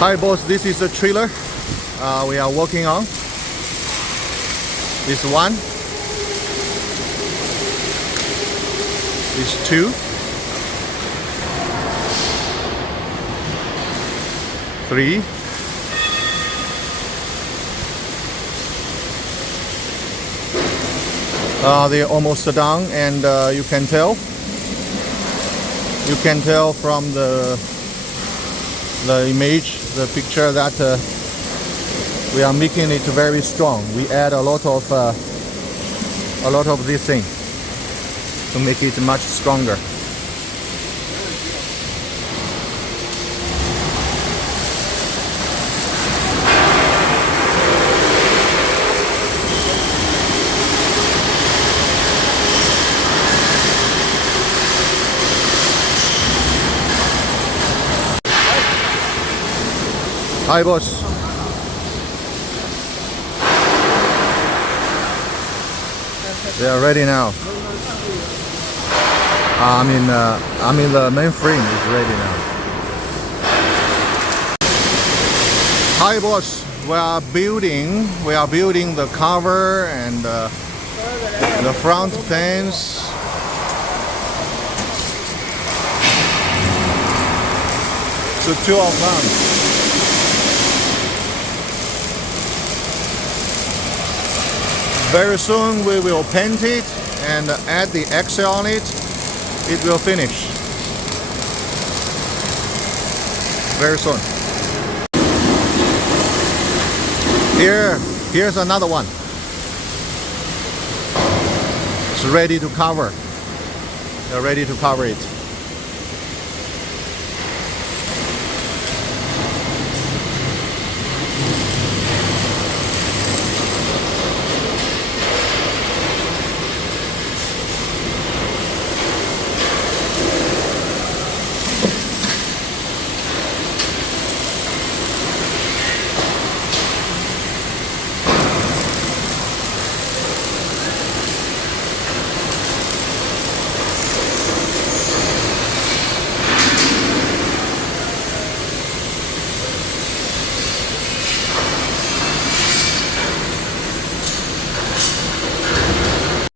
Hi boss, this is the trailer we are working on. This one, this two, three, they're almost done, and you can tell from the image, the picture, that we are making it very strong. We add a lot of this thing to make it much stronger. Hi boss. They are ready now. I mean the main frame is ready now. Hi boss. We are building the cover and the front fence. So two of them. Very soon we will paint it and add the axle on it. It will finish very soon. Here's another one. It's ready to cover. They're ready to cover it.